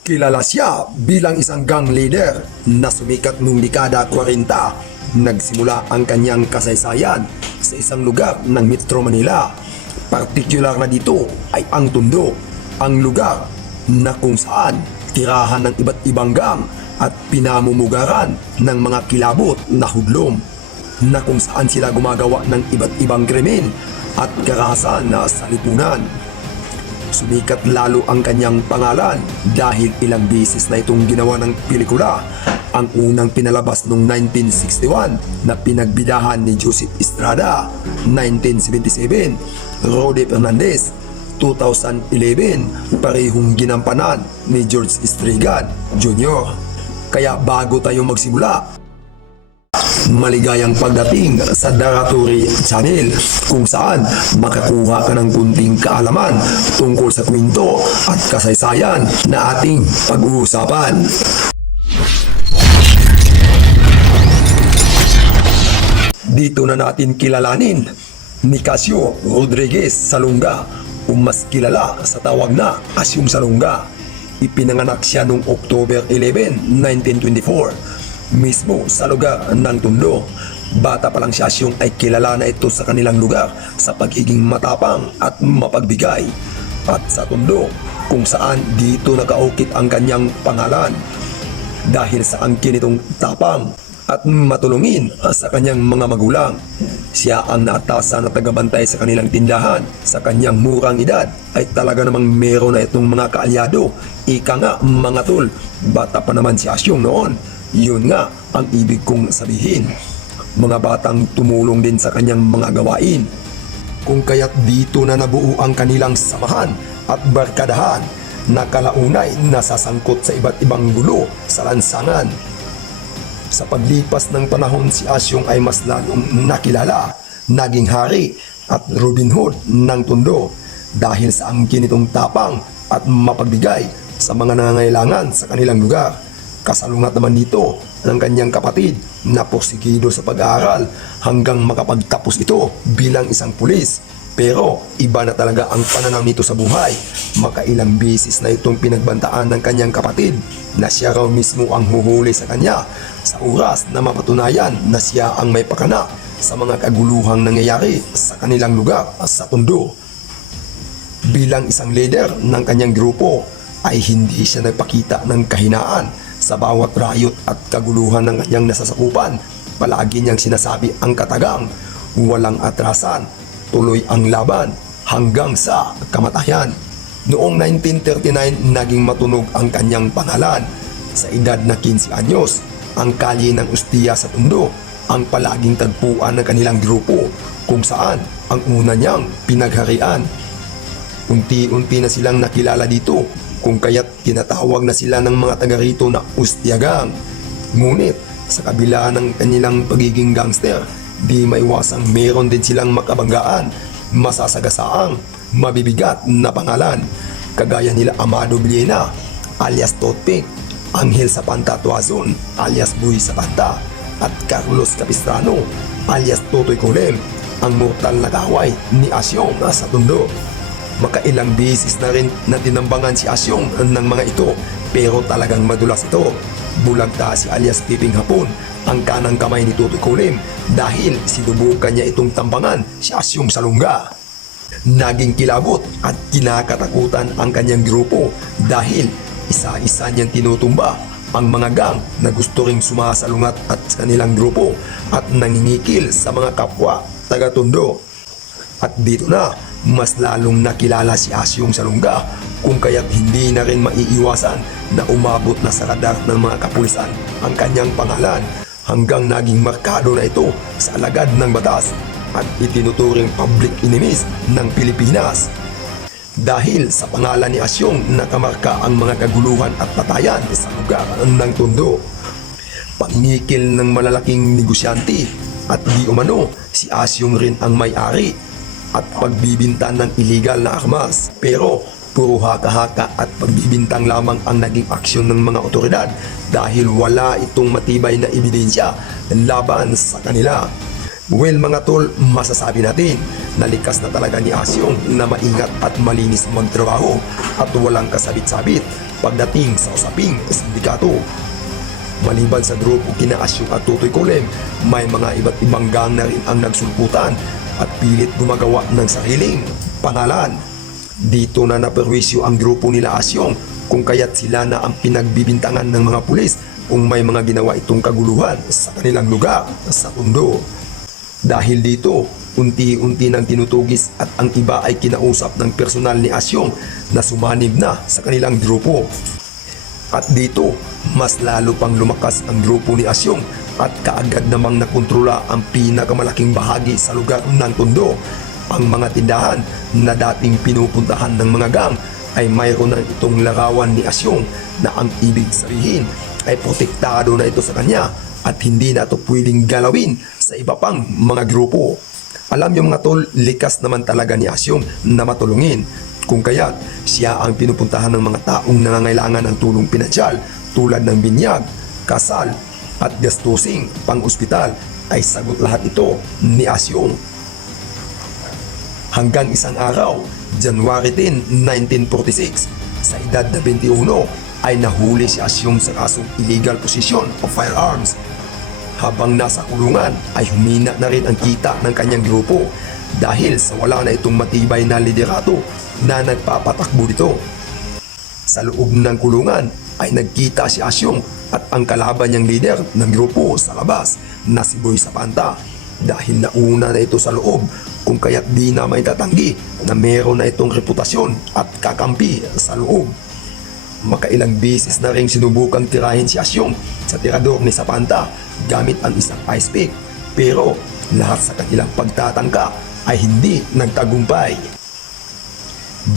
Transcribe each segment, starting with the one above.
Kilala siya bilang isang gang leader na sumikat noong dekada 40. Nagsimula ang kanyang kasaysayan sa isang lugar ng Metro Manila. Partikular na dito ay ang Tondo, ang lugar na kung saan tirahan ng iba't ibang gang at pinamumugaran ng mga kilabot na hudlom, na kung saan sila gumagawa ng iba't ibang krimen at karahasan sa lipunan. Sumikat lalo ang kanyang pangalan dahil ilang beses na itong ginawa ng pelikula. Ang unang pinalabas noong 1961 na pinagbidahan ni Joseph Estrada, 1977, Rode Fernandez, 2011, parehong ginampanan ni George Strigan Jr. Kaya bago tayo magsimula, maligayang pagdating sa Daraturi Channel, kung saan makakuha ka ng kunting kaalaman tungkol sa kwento at kasaysayan na ating pag-uusapan. Dito na natin kilalanin ni Casio Rodriguez Salonga, o mas kilala sa tawag na Asyong Salonga. Ipinanganak siya noong October 11, 1924, mismo sa lugar ng Tondo. Bata pa lang si Asyong ay kilala na ito sa kanilang lugar sa pagiging matapang at mapagbigay. At sa Tondo, kung saan dito nakaukit ang kanyang pangalan dahil sa angkin nitong tapang at matulungin sa kanyang mga magulang. Siya ang naatasan na tagabantay sa kanilang tindahan. Sa kanyang murang edad ay talaga namang meron na itong mga kaalyado. Ika nga mga tol, bata pa naman si Asyong noon. Yun nga ang ibig kong sabihin. Mga batang tumulong din sa kanyang mga gawain. Kung kaya't dito na nabuo ang kanilang samahan at barkadahan na kalaunay nasasangkot sa iba't ibang gulo sa lansangan. Sa paglipas ng panahon, si Asyong ay mas lalong nakilala, naging hari at Robin Hood ng Tondo dahil sa angkin nitong tapang at mapagbigay sa mga nangangailangan sa kanilang lugar. Kasalungat naman dito ng kanyang kapatid na porsigido sa pag-aaral hanggang makapagtapos ito bilang isang pulis. Pero iba na talaga ang pananaw nito sa buhay. Makailang beses na itong pinagbantaan ng kanyang kapatid na siya raw mismo ang huhuli sa kanya sa oras na mapatunayan na siya ang may pakana sa mga kaguluhang nangyayari sa kanilang lugar sa Tondo. Bilang isang leader ng kanyang grupo ay hindi siya nagpakita ng kahinaan sa bawat riot at kaguluhan ng kanyang nasasakupan. Palagi niyang sinasabi ang katagang, walang atrasan, tuloy ang laban hanggang sa kamatayan. Noong 1939, naging matunog ang kanyang pangalan. Sa edad na 15 anyos, ang kalye ng Ustia sa Tondo ang palaging tagpuan ng kanilang grupo, kung saan ang una niyang pinagharian. Unti-unti na silang nakilala dito, kung kaya't tinatawag na sila ng mga taga rito na Ustia Gang. Ngunit sa kabila ng kanilang pagiging gangster, di maiwasang meron din silang makabanggaan, masasagasaang, mabibigat na pangalan, kagaya nila Amado Villena alias Toothpick, Angel Sapanta Tuazon alias Buy Sapanta, at Carlos Capistrano alias Totoy Kulem, ang mortal na kaway ni Asyong sa Tondo. Makailang beses na rin na tinambangan si Asyong ng mga ito, pero talagang madulas ito. Bulagta si alias Piping Hapon ang kanang kamay ni Totoy Kulem dahil sinubukan niya itong tambangan si Asyong Salonga. Naging kilabot at kinakatakutan ang kanyang grupo dahil isa-isa niyang tinutumba ang mga gang na gusto ring sumasalungat at sa kanilang grupo at nangingikil sa mga kapwa taga-Tondo. At dito na mas lalong nakilala si Asyong Salonga, kung kaya't hindi na rin maiiwasan na umabot na sa radar ng mga kapulisan ang kanyang pangalan, hanggang naging markado na ito sa alagad ng batas at itinuturing public enemies ng Pilipinas. Dahil sa pangalan ni Asyong, nakamarka ang mga kaguluhan at patayan sa lugar ng Tondo. Pangikil ng malalaking negosyante at di umano si Asyong rin ang may-ari at pagbibinta ng illegal na armas. Pero puro haka-haka at pagbibintang lamang ang naging aksyon ng mga otoridad dahil wala itong matibay na ebidensya laban sa kanila. Well mga tol, masasabi natin na likas na talaga ni Asyong na maingat at malinis magtrabaho at walang kasabit-sabit pagdating sa usaping sindikato. Maliban sa grupo kina Asyong at Tutoy Kulem, may mga iba't ibang gang na rin ang nagsulputan at pilit gumagawa ng sariling pangalan. Dito na naperwisyo ang grupo nila Asyong kung kaya't sila na ang pinagbibintangan ng mga pulis kung may mga ginawa itong kaguluhan sa kanilang lugar sa Tondo. Dahil dito, unti-unti nang tinutugis at ang iba ay kinausap ng personal ni Asyong na sumanib na sa kanilang grupo. At dito, mas lalo pang lumakas ang grupo ni Asyong at kaagad namang nakontrola ang pinakamalaking bahagi sa lugar ng Tondo. Ang mga tindahan na dating pinupuntahan ng mga gang ay mayroon na itong larawan ni Asyong na ang ibig sabihin ay protektado na ito sa kanya at hindi na ito pwedeng galawin sa iba pang mga grupo. Alam niyo mga tol, likas naman talaga ni Asyong na matulungin. Kung kaya't siya ang pinupuntahan ng mga taong nangangailangan ng tulong pinansyal tulad ng binyag, kasal at gastusing pang-ospital ay sagot lahat ito ni Asyong. Hanggang isang araw, January 10, 1946, sa edad na 21 ay nahuli si Asyong sa kasong illegal possession of firearms. Habang nasa kulungan ay humina na rin ang kita ng kanyang grupo dahil sa wala na itong matibay na liderato na nagpapatakbo dito. Sa loob ng kulungan ay nagkita si Asyong at ang kalaban niyang leader ng grupo sa labas na si Boy Sapanta dahil nauna na ito sa loob kung kaya't di na may tatanggi na meron na itong reputasyon at kakampi sa loob. Makailang beses na rin sinubukang tirahin si Asyong sa tirador ni Sapanta gamit ang isang ice pick, pero lahat sa kanilang pagtatangka ay hindi nagtagumpay.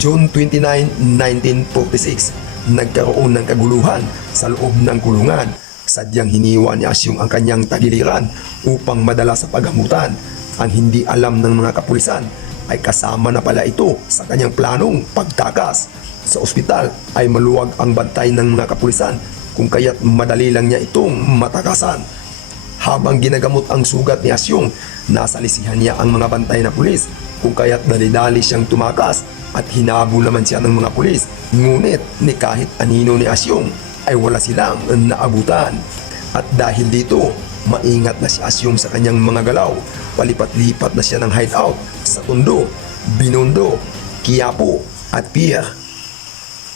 June 29, 1946, nagkaroon ng kaguluhan sa loob ng kulungan. Sadyang hiniwa ni Asyong ang kanyang tagiliran upang madala sa paghamutan. Ang hindi alam ng mga kapulisan ay kasama na pala ito sa kanyang planong pagtakas. Sa ospital ay maluwag ang bantay ng mga kapulisan kung kaya't madali lang niya itong matakasan. Habang ginagamot ang sugat ni Asyong, nasalisihan niya ang mga bantay na pulis kung kaya't dali-dali siyang tumakas at hinabol naman siya ng mga pulis. Ngunit ni kahit anino ni Asyong ay wala silang naabutan. At dahil dito, maingat na si Asyong sa kanyang mga galaw. Palipat-lipat na siya ng hideout sa Tondo, Binondo, Quiapo at Pier.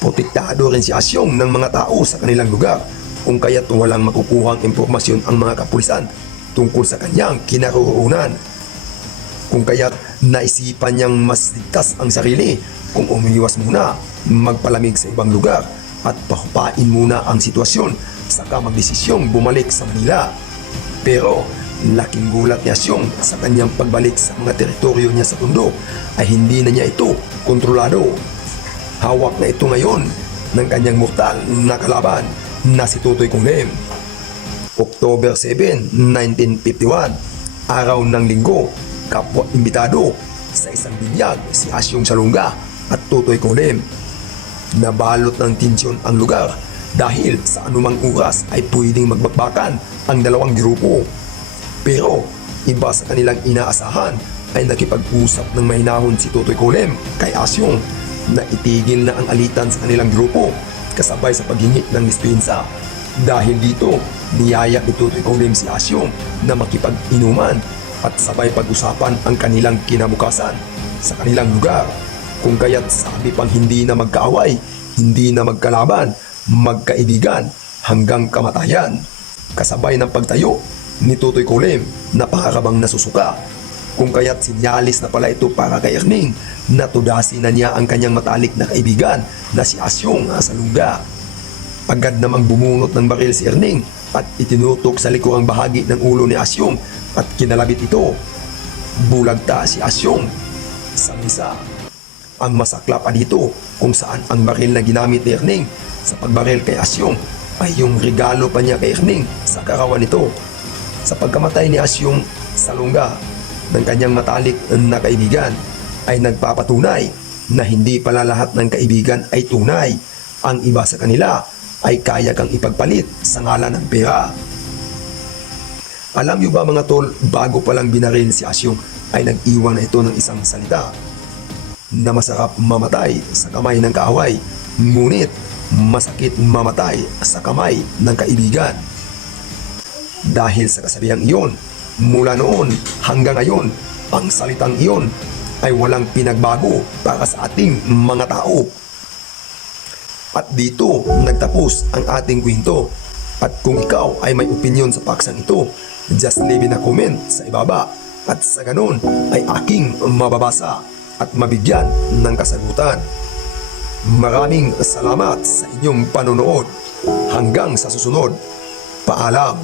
Protektado rin si Asyong ng mga tao sa kanilang lugar kung kaya't walang makukuhang impormasyon ang mga kapulisan tungkol sa kanyang kinaroroonan. Kung kaya't naisipan niyang mas ligtas ang sarili kung umiwas muna, magpalamig sa ibang lugar at pahupain muna ang sitwasyon saka magdesisyong bumalik sa Manila. Pero laking gulat ni Asyong sa kanyang pagbalik sa mga teritoryo niya sa Tondo ay hindi na niya ito kontrolado. Hawak na ito ngayon ng kanyang mortal na kalaban na si Tutoy Kulem. October 7, 1951, araw ng linggo, kapwa imbitado sa isang binyag si Asyong Salonga at Tutoy Kulem. Nabalot ng tensyon ang lugar dahil sa anumang oras ay pwedeng magbakbakan ang dalawang grupo. Pero iba sa kanilang inaasahan ay nakipag-usap ng mahinahon si Tutoy Kulem kay Asyong na itigil na ang alitan sa kanilang grupo kasabay sa paghingi ng dispensa. Dahil dito, niyaya ni Tutoy Kulem si Asyong na makipag-inuman at sabay pag-usapan ang kanilang kinabukasan sa kanilang lugar. Kung kaya't sabi pang hindi na magkaaway, hindi na magkalaban, magkaibigan hanggang kamatayan. Kasabay ng pagtayo ni Tutoy Kulem na parabang nasusuka. Kung kaya't sinyalis na pala ito para kay Erning na tudasin na niya ang kanyang matalik na kaibigan na si Asyong Salonga. Agad namang bumunot ng baril si Erning at itinutok sa likurang bahagi ng ulo ni Asyong at kinalabit ito. Bulagta si Asyong sa misa. Ang masakla pa dito kung saan ang baril na ginamit ni Erning sa pagbaril kay Asyong ay yung regalo pa niya kay Erning sa karawan nito. Sa pagkamatay ni Asyong Salonga ng kanyang matalik na kaibigan ay nagpapatunay na hindi pala lahat ng kaibigan ay tunay. Ang iba sa kanila ay kaya kang ipagpalit sa ngalan ng pera. Alam niyo ba mga tol, bago palang binaril si Asyong ay nag-iwan na ito ng isang salita na masarap mamatay sa kamay ng kaaway, ngunit masakit mamatay sa kamay ng kaibigan. Dahil sa kasabihang iyon, mula noon hanggang ngayon, ang salitang iyon ay walang pinagbago para sa ating mga tao. At dito nagtapos ang ating kwento. At kung ikaw ay may opinion sa paksang ito, just leave in a comment sa ibaba. At sa ganun ay aking mababasa at mabigyan ng kasagutan. Maraming salamat sa inyong panonood. Hanggang sa susunod. Paalam.